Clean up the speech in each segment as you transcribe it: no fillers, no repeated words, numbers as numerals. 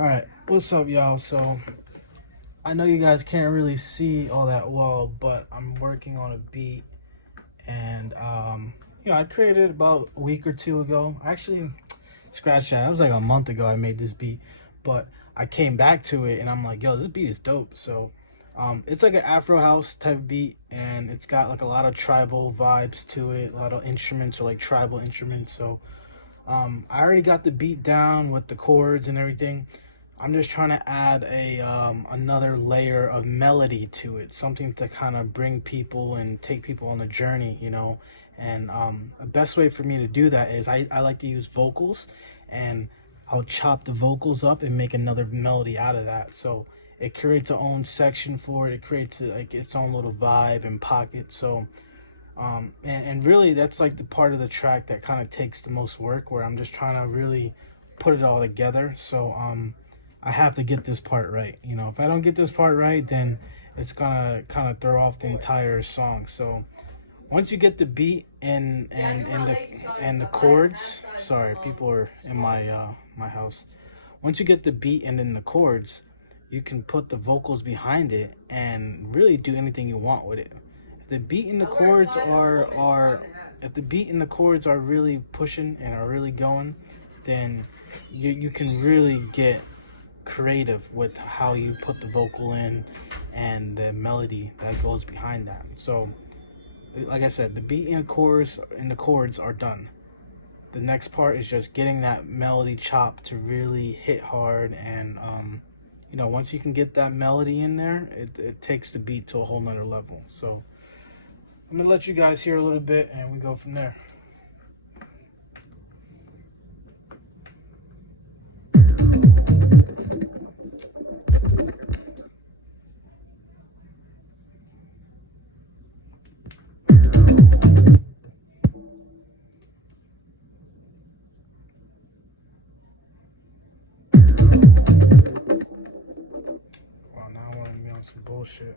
Alright, what's up, y'all? So, I know you guys can't really see all that well, but I'm working on a beat, and, I created it about a week or two ago. Actually, scratch that. It was like a month ago I made this beat, but I came back to it, and I'm like, yo, this beat is dope. So, it's like an Afro house type beat, and it's got like a lot of tribal vibes to it, a lot of instruments, or like tribal instruments. So, I already got the beat down with the chords and everything. I'm just trying to add a another layer of melody to it, something to kind of bring people and take people on the journey. And the best way for me to do that is I like to use vocals, and I'll chop the vocals up and make another melody out of that. So it creates its own section for it. It creates like its own little vibe and pocket. So and really that's like the part of the track that kind of takes the most work, where I'm just trying to really put it all together. So I have to get this part right. If I don't get this part right, then it's gonna kind of throw off the entire song. So once you get the beat and the chords, sorry, people are in my house. Once you get the beat and then the chords, you can put the vocals behind it and really do anything you want with it. If the beat and the chords are really pushing and are really going, then you can really get creative with how you put the vocal in and the melody that goes behind that. So like I said, the beat and chorus and the chords are done. The next part is just getting that melody chop to really hit hard, and once you can get that melody in there, it takes the beat to a whole nother level. So I'm gonna let you guys hear a little bit and we go from there. Now I want to be on some bullshit.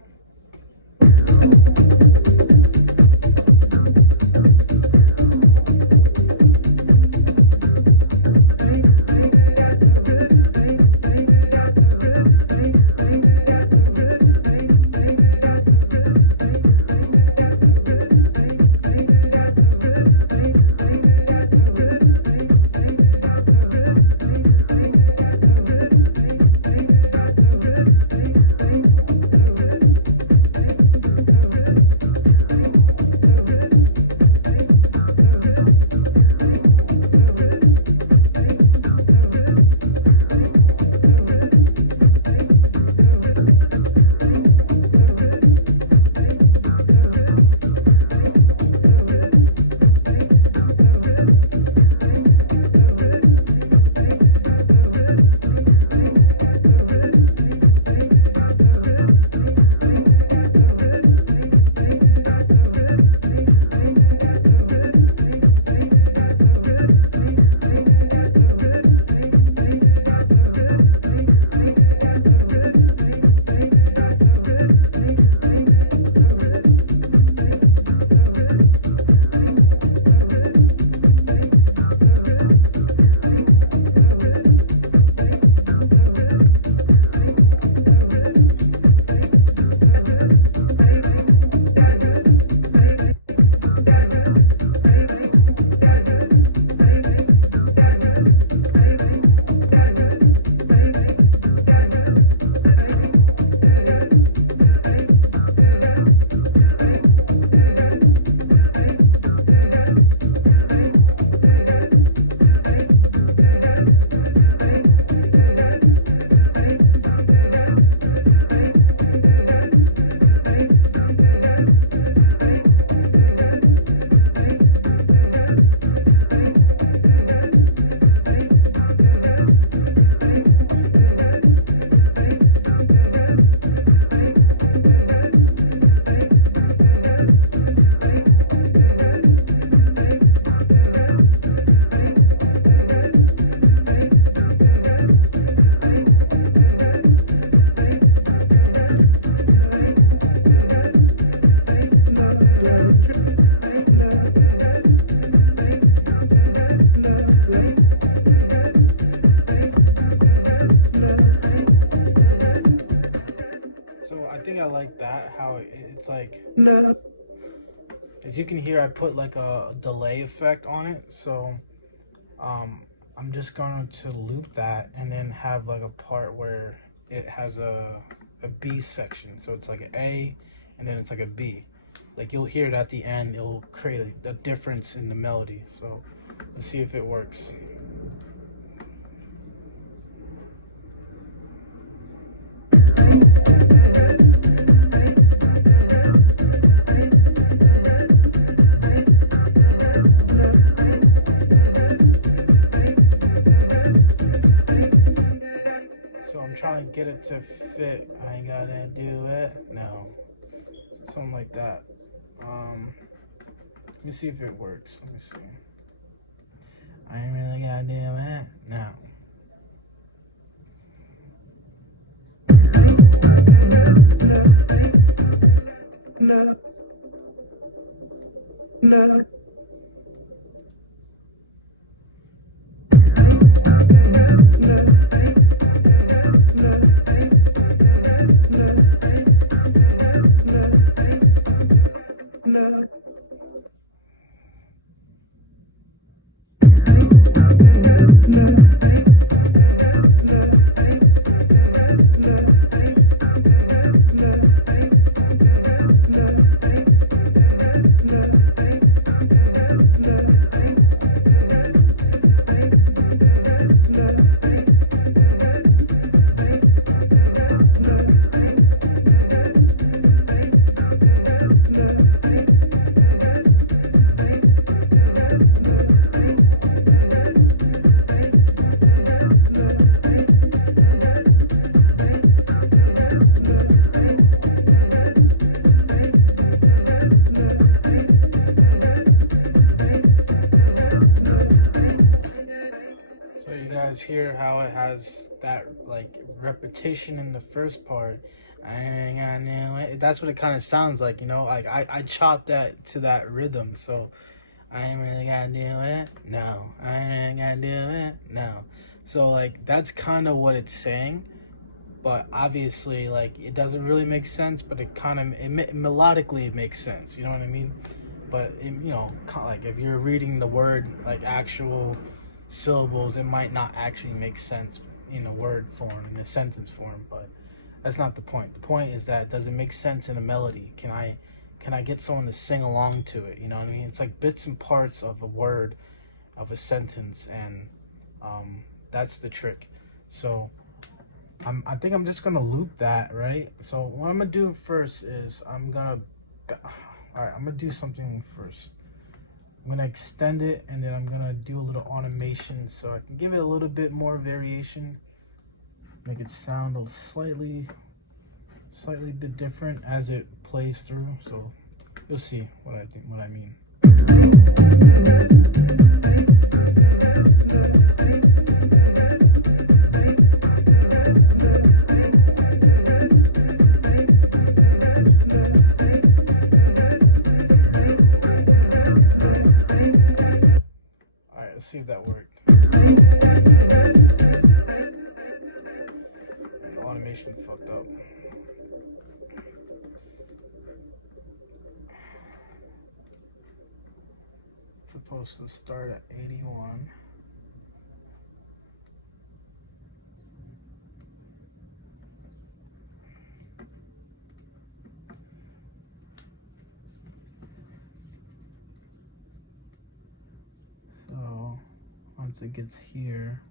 I like that, how it's like, as you can hear, I put like a delay effect on it. So I'm just going to loop that and then have like a part where it has a B section. So it's like an A and then it's like a B. Like you'll hear it at the end, it'll create a difference in the melody. So let's see if it works. So I'm trying to get it to fit. I ain't gotta do it. No. So something like that. Let me see if it works. Let me see. I ain't really gotta do it. No. So you guys hear how it has that like repetition in the first part. I ain't got no way. That's what it kind of sounds like, you know. Like I chopped that to that rhythm. So I ain't really gotta do it. No, I ain't really gotta do it. No. So like that's kind of what it's saying, but obviously like it doesn't really make sense. But it kind of melodically it makes sense. You know what I mean? But it, you know, like if you're reading the word like actual syllables, it might not actually make sense in a word form, in a sentence form, but that's not the point. The point is that does it make sense in a melody? Can I get someone to sing along to it? You know what I mean? It's like bits and parts of a word, of a sentence, and that's the trick. So I think I'm just gonna loop that, right? So what I'm gonna do first is I'm gonna do something first. I'm gonna extend it and then I'm gonna do a little automation so I can give it a little bit more variation, make it sound a slightly bit different as it plays through. So you'll see what I mean. See if that worked. The automation fucked up. It's supposed to start at 81. So once it gets here,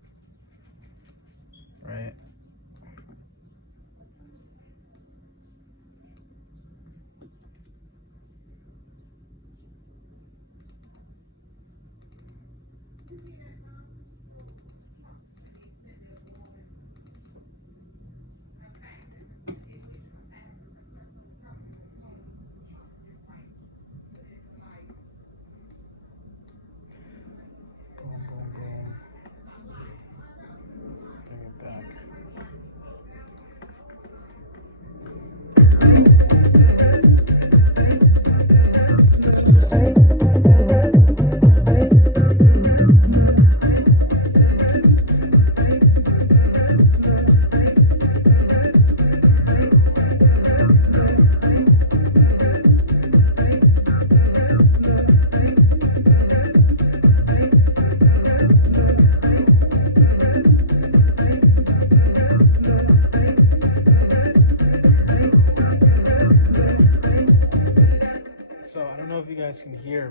right?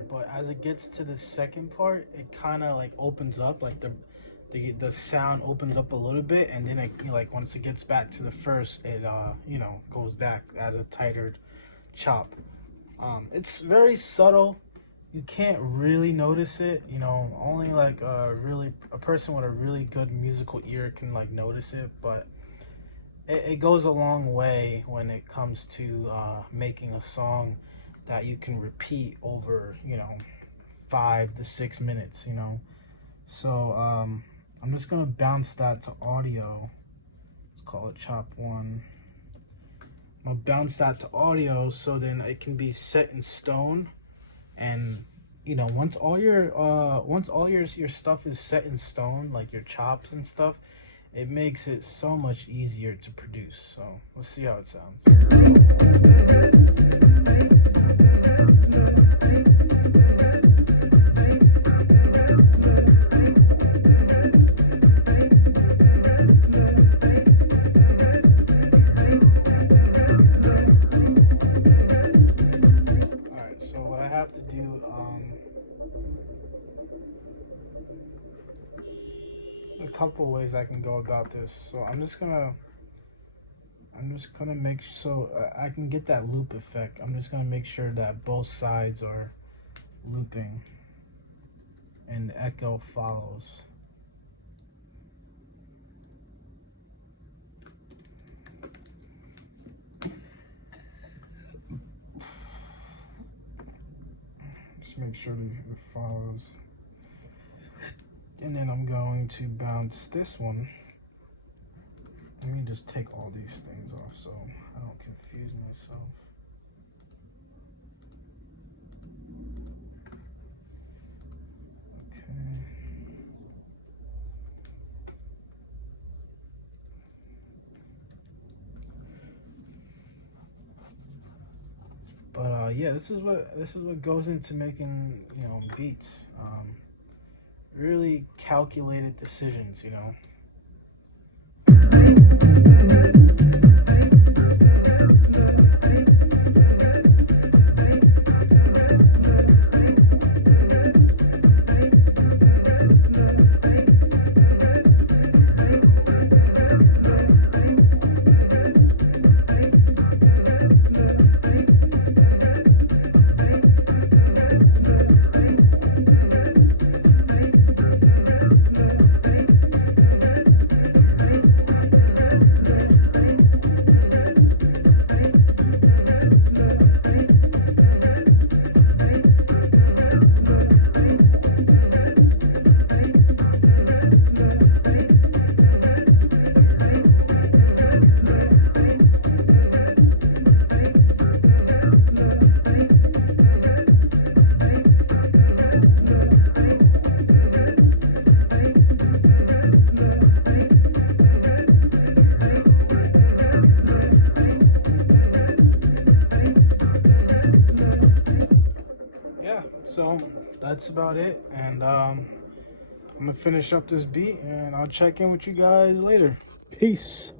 here, but as it gets to the second part, it kind of like opens up, like the sound opens up a little bit, and then it, you know, like once it gets back to the first, it you know, goes back as a tighter chop. It's very subtle. You can't really notice it, you know. Only like a person with a really good musical ear can like notice it, but it goes a long way when it comes to making a song that you can repeat over, you know, 5 to 6 minutes, you know. So I'm just gonna bounce that to audio. Let's call it chop 1. I'm gonna bounce that to audio so then it can be set in stone. And you know, once all your stuff is set in stone, like your chops and stuff, it makes it so much easier to produce. So let's see how it sounds. Alright, so what I have to do, a couple ways I can go about this. So I'm just gonna make so I can get that loop effect. I'm just gonna make sure that both sides are looping and the echo follows. Just make sure that it follows. And then I'm going to bounce this one. Let me just take all these things off so I don't confuse myself. Okay. But yeah, this is what goes into making, you know, beats. Really calculated decisions, you know. So that's about it, and I'm gonna finish up this beat and I'll check in with you guys later. Peace.